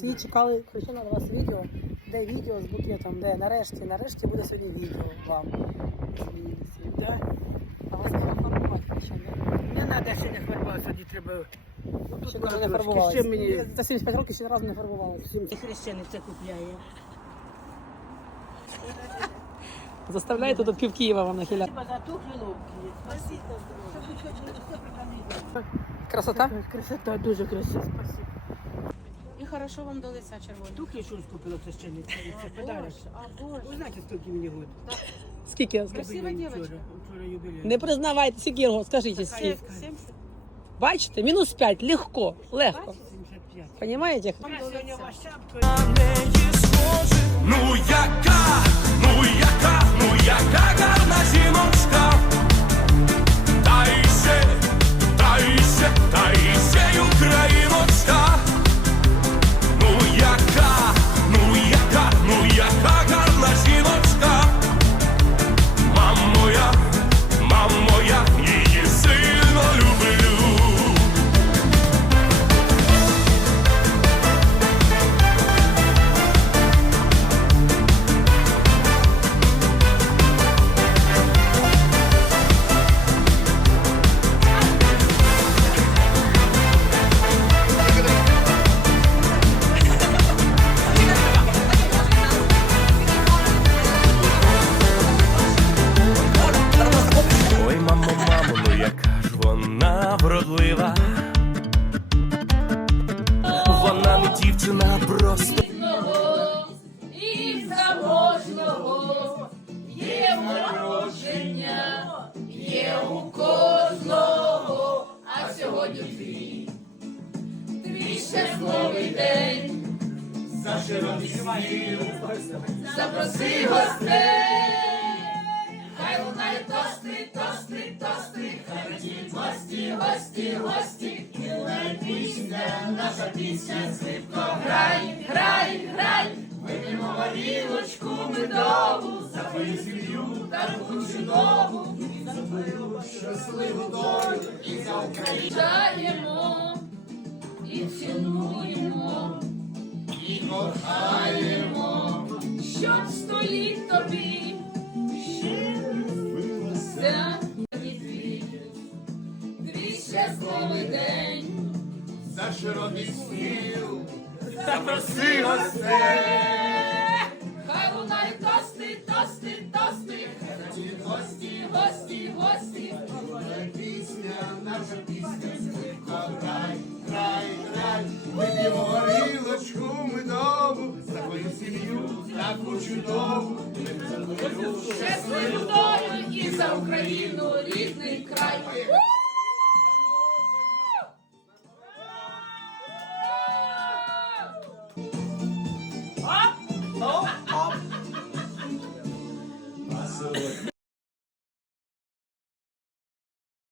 Всі чекали причина до вас відео. Де відео з букетом, де нарешті, нарешті буде сьогодні відео вам. Да? А вас не фарбувати ще не. Не треба ще не фарбувати, тоді треба. Ще Тут навіть не фарбувалися. Ще мені За 75 років ще разу не фарбувалися. і хрещеник це купляє. Заставляєте до пів Києва вам нахиляти. Хіба за ту. Спасибо. Красота? Красота дуже красива. Спасибо. Хорошо вам до лиця червоно. Туфлі що купила це ще не це подарок. А боже. Ви знаєте, скільки мені год? Скільки? Красива Юбилей дівчинка. вчора. Вчора. Не признавайте, скільки його, скажіть. скільки. 70. Бачите, мінус 5, легко, легко. 75. Понимаете? Сьогодні ваша шапка. Ну яка, ну яка, ну яка Вона дівчина, просто. І заможного є народження, є у кожного, а сьогодні твій, твій щасливий день. Запроси гостей, хай лунає тости, тости, тости, хай гості, гості, гості, і лунає пісня, наша пісня, горілочку за твою сім'ю, таку чудову, за твою щасливу долю, і за Україну. Чаємо і цінуємо, і кохаємо, щоб століт тобі щасливий день. За широкий стіл запроси гостей. Гості, гості. Пісня, наша пісня, звідко край, край. Ми п'ємо горілочку медову, за твою сім'ю, таку чудову. Щасливу долю і за Україну рідний край.